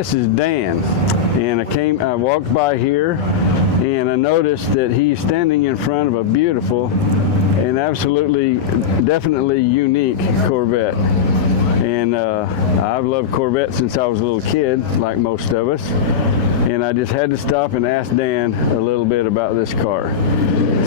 this is Dan, and I walked by here and I noticed that he's standing in front of a beautiful and definitely unique Corvette. And I've loved Corvettes since I was a little kid, like most of us. And I just had to stop and ask Dan a little bit about this car.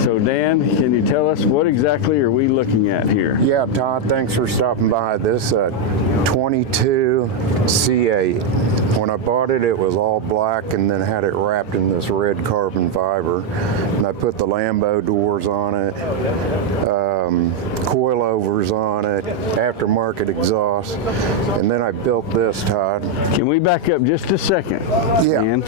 So Dan, can you tell us what exactly are we looking at here? Yeah, Todd, thanks for stopping by. This 22 C8. When I bought it, it was all black and then had it wrapped in this red carbon fiber. And I put the Lambo doors on it, coilovers on it, aftermarket exhaust, and then I built this, Todd. Can we back up just a second? Yeah. Dan?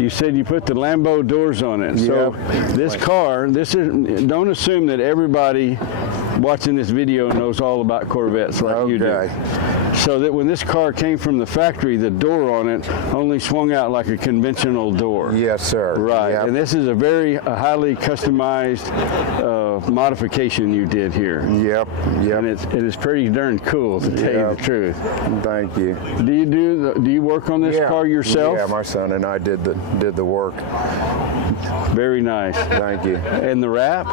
You said you put the Lambo doors on it. So this car, don't assume that everybody watching this video knows all about Corvettes like you do. So that when this car came from the factory, the door on it only swung out like a conventional door. Yes, sir. Right. Yep. And this is a very highly customized modification you did here. Yep. And it's pretty darn cool, to tell you the truth. Thank you. Do you work on this car yourself? Yeah, my son and I did the work. Very nice. Thank you. And the wrap?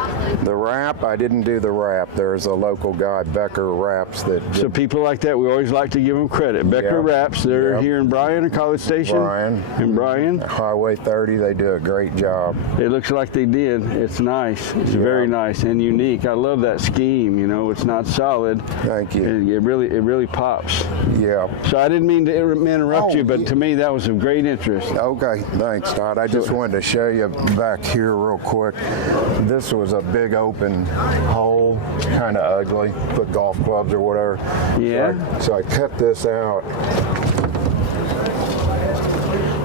The wrap, I didn't do the wrap. There's a local guy, Becker Wraps, that did. So people like that, we always like to give them credit. Becker Wraps, they're here in Bryan or College Station? Bryan. In Bryan? Highway 30, they do a great job. It looks like they did. It's nice. It's very nice and unique. I love that scheme, you know. It's not solid. Thank you. It really pops. Yeah. So I didn't mean to interrupt you, but to me that was of great interest. Okay, thanks, Todd. I just wanted to show you back here real quick. This was a big open hole, kind of ugly. Put golf clubs or whatever. Yeah. So I cut this out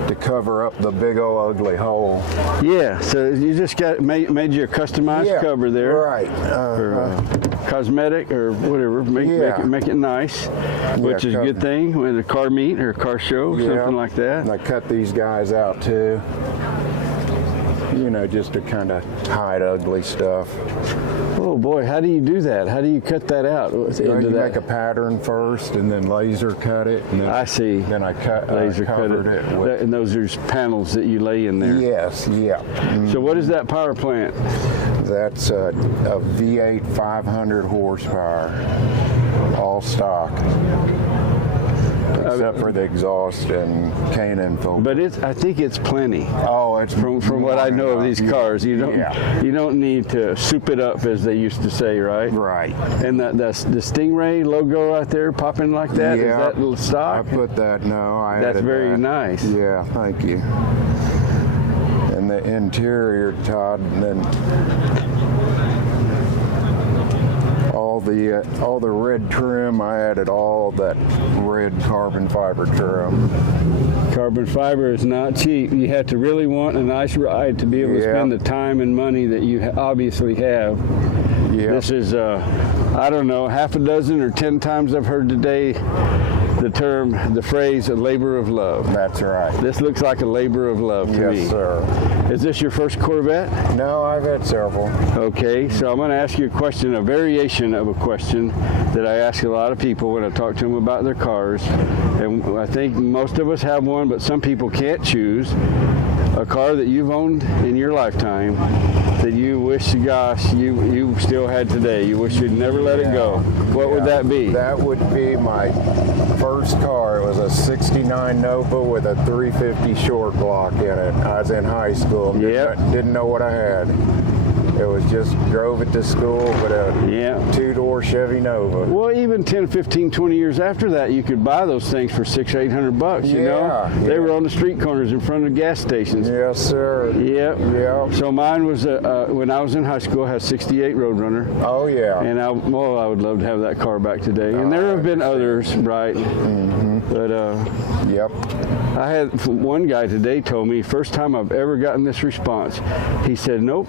to cover up the big old ugly hole. Yeah. So you just made you a customized cover there. Right. Or, cosmetic or whatever, make it nice, which is a good thing with a car meet or a car show, something like that. And I cut these guys out too, you know, just to kind of hide ugly stuff. Oh boy, how do you do that? How do you cut that out? You make a pattern first and then laser cut it. And then, I see. Then I laser covered cut it. With, and those are panels that you lay in there. Yes, yeah. So what is that power plant? That's a V8 500 horsepower, all stock, except for the exhaust and K&N filter. But I think it's plenty. Oh, it's from what I know of these cars. You don't need to soup it up, as they used to say, right? Right. And the Stingray logo out there popping like that, is that little stock? I put that. No, That's very nice. Yeah, thank you. And the interior, Todd, and then all the red trim, I added all that red carbon fiber trim. Carbon fiber is not cheap. You have to really want a nice ride to be able to spend the time and money that you obviously have. This is, I don't know, half a dozen or 10 times I've heard today the phrase, a labor of love. That's right. This looks like a labor of love to me. Yes, sir. Is this your first Corvette? No, I've had several. Okay, so I'm going to ask you a question, a variation of a question that I ask a lot of people when I talk to them about their cars. And I think most of us have one, but some people can't choose a car that you've owned in your lifetime that you wish, gosh, you still had today. You wish you'd never let it go. What would that be? That would be my first car. It was a 69 Nova with a 350 short block in it. I was in high school. Didn't know what I had. It was just drove it to school with a two-door Chevy Nova. Well, even 10, 15, 20 years after that, you could buy those things for $600, $800, you know? They were on the street corners in front of gas stations. Yes, sir. Yep. So mine was, when I was in high school, I had a 68 Roadrunner. Oh, yeah. And I would love to have that car back today. And there have been others, right? Mm-hmm. But, I had one guy today told me, first time I've ever gotten this response. He said, nope,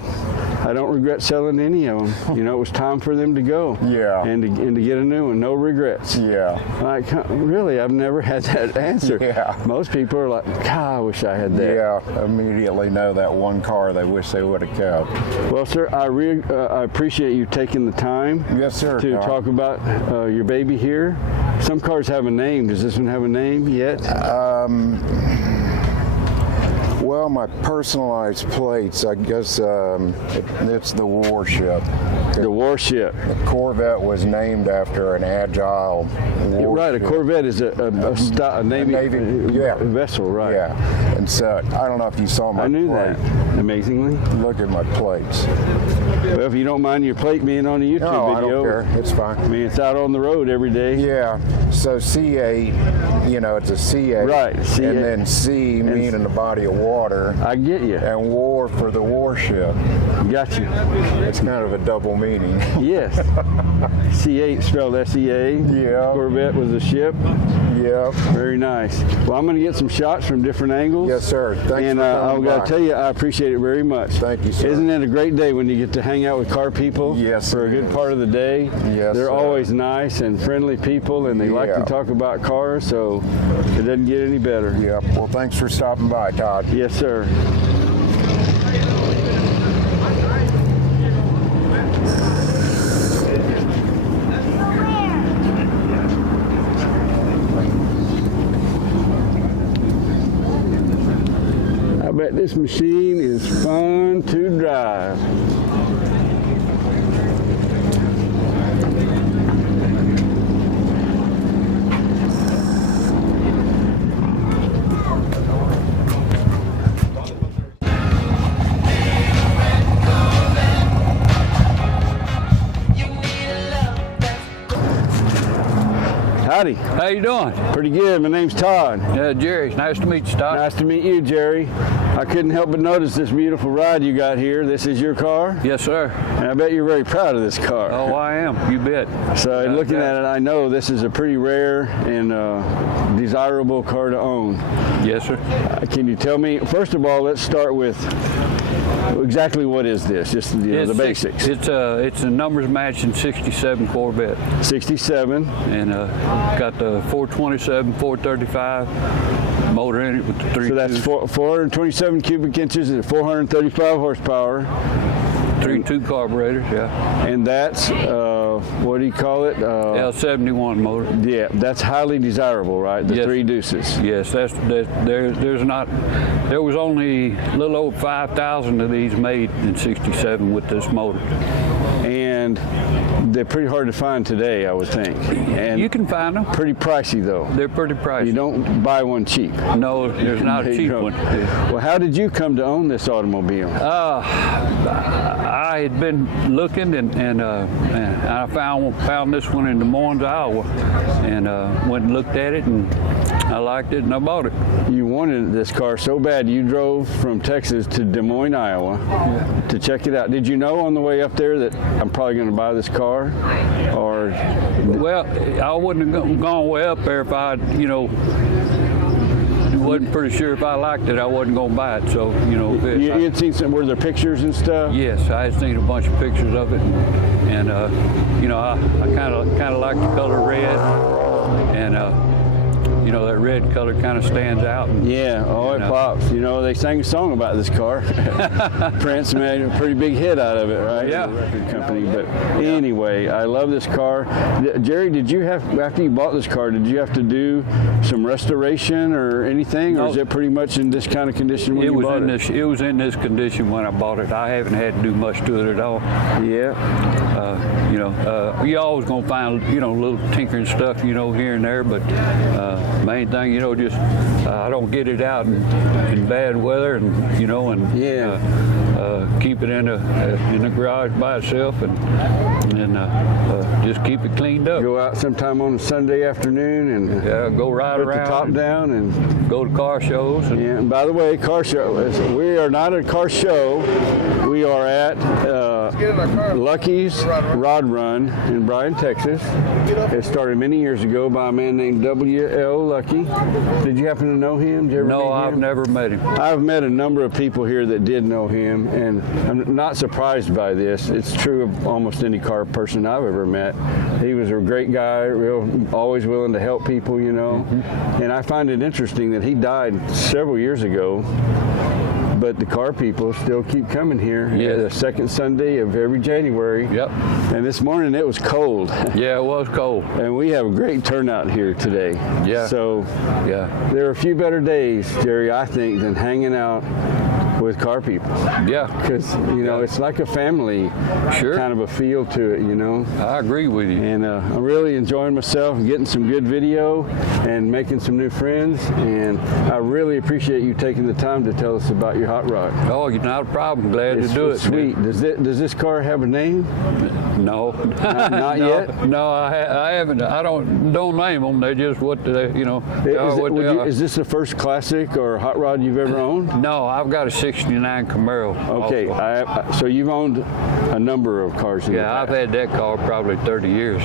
I don't regret selling any of them. You know, it was time for them to go. Yeah. And to get a new one, no regrets. Yeah. Like, really, I've never had that answer. Yeah. Most people are like, God, I wish I had that. Yeah, immediately know that one car they wish they would have kept. Well, sir, I appreciate you taking the time yes, sir, to talk about your baby here. Some cars have a name. Does this one have a name yet? Well, my personalized plates, I guess it's the warship. The warship. The Corvette was named after an agile warship. Right, a Corvette is a Navy vessel, right? Yeah, and so I don't know if you saw my I knew plate. that, amazingly. Look at my plates. Well, if you don't mind your plate being on a YouTube No, video. I don't care. It's fine. I mean, it's out on the road every day. Yeah, so C8, you know, it's a C8. Right, C8. And then C meaning the body of water. I get you. And war for the warship. Got you. It's kind of a double meaning. Yes. C8 spelled S-E-A. Yeah. Corvette was a ship. Yep. Very nice. Well, I'm going to get some shots from different angles. Yes, sir. Thanks and for I've coming got by. to tell you, I appreciate it very much. Thank you, sir. Isn't it a great day when you get to hang out with car people? Yes, For a it good is. part of the day. Yes, They're sir. always nice and friendly people, and they like to Yeah. talk about cars, so it doesn't get any better. Yep. Well, thanks for stopping by, Todd. Yes, sir. I bet this machine is fun to drive. Howdy. How you doing? Pretty good. My name's Todd. Jerry. Nice to meet you, Todd. Nice to meet you, Jerry. I couldn't help but notice this beautiful ride you got here. This is your car? Yes, sir. And I bet you're very proud of this car. Oh, I am. You bet. So looking at it, I know this is a pretty rare and desirable car to own. Yes, sir. Can you tell me, first of all, let's start with exactly what is this? Just the basics. It's a numbers matching '67 Corvette, 67. and got the 427, 435 motor in it with the 3.2. So that's 427 cubic inches and 435 horsepower. 3.2 carburetors, yeah. And that's, what do you call it? L71 motor. Yeah, that's highly desirable, right? The Yes. 3 deuces. Yes, there was only a little over 5,000 of these made in '67 with this motor. And they're pretty hard to find today, I would think. And You can find them. pretty pricey, though. They're pretty pricey. You don't buy one cheap. No, there's not a You cheap don't. one. Well, how did you come to own this automobile? I had been looking, and I found this one in Des Moines, Iowa, and went and looked at it, and I liked it, and I bought it. You wanted this car so bad you drove from Texas to Des Moines, Iowa to check it out. Did you know on the way up there that I'm probably going to buy this car? Or Well, I wouldn't have gone way up there if I, wasn't pretty sure if I liked it, I wasn't going to buy it. So, you had seen some, were there pictures and stuff? yes, I had seen a bunch of pictures of it, and I kind of like the color red, and that red color kind of stands out. And, Yeah, it pops. They sang a song about this car. Prince made a pretty big hit out of it, right? Yeah. The record company. But anyway, I love this car. Jerry, did you after you bought this car, did you have to do some restoration or anything? Or No. is it pretty much in this kind of condition when It you was bought in it? this. It was in this condition when I bought it. I haven't had to do much to it at all. Yeah. You always gonna find little tinkering stuff here and there, but main thing just I don't get it out in bad weather, and Yeah. keep it in the garage by itself, and just keep it cleaned up. Go out sometime on a Sunday afternoon and Go ride put around, the top down and go to car shows, and yeah, and by the way, car show. We are not at a car show. We are at Luckey's Rod Run in Bryan, Texas. It started many years ago by a man named W.L. Luckey. Did you happen to know him? Did you ever no, meet him? I've never met him. I've met a number of people here that did know him, and I'm not surprised by this. It's true of almost any car person I've ever met. He was a great guy, always willing to help people, And I find it interesting that he died several years ago, but the car people still keep coming here. Yeah. The second Sunday of every January. Yep. And this morning it was cold. Yeah, it was cold. And we have a great turnout here today. Yeah. So Yeah. there are a few better days, Jerry, I think, than hanging out with car people. Yeah. Because, you know, it's like a family Sure. kind of a feel to it, you know. I agree with you. And I'm really enjoying myself and getting some good video and making some new friends. And I really appreciate you taking the time to tell us about your hot rod. Oh, not a problem. Glad It's to do it. sweet. Does this car have a name? No. Not No, yet? No, I haven't. I don't name them. They're just what they, you know. They are what they are. Is this the first classic or hot rod you've ever owned? No, I've got a '69 Camaro. Okay, also. so you've owned a number of cars in the Yeah, I've past. had that car probably 30 years.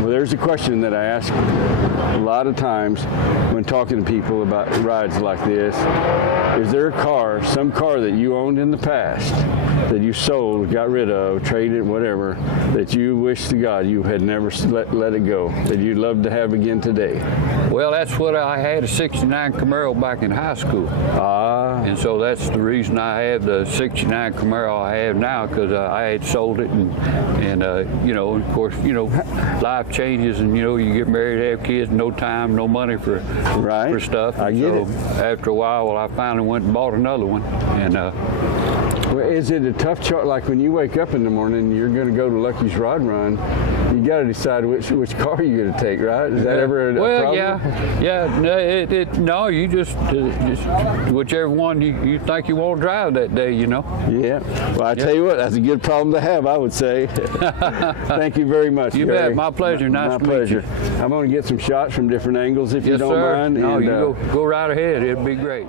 Well, there's a question that I ask a lot of times when talking to people about rides like this. Is there a car, some car that you owned in the past that you sold, got rid of, traded, whatever, that you wish to God you had never let it go, that you'd love to have again today? Well, that's what I had, a '69 Camaro back in high school. And so that's the reason I have the '69 Camaro I have now, because I had sold it, and you know, of course, you know, life changes, and you know, you get married, have kids, no time, no money for stuff. I get it. After a while, well, I finally went and bought another one, and Well, is it a tough choice? Like when you wake up in the morning and you're going to go to Luckey's Rod Run, you got to decide which car you're going to take, right? Is that ever a problem? yeah. No, you just whichever one you think you want to drive that day, you know. Yeah. Well, I tell you what, that's a good problem to have, I would say. Thank you very much, You Gary. bet. My pleasure. Nice to meet pleasure. you. I'm going to get some shots from different angles if you Yes, don't sir. mind. No, and, you go right ahead. It'd be great.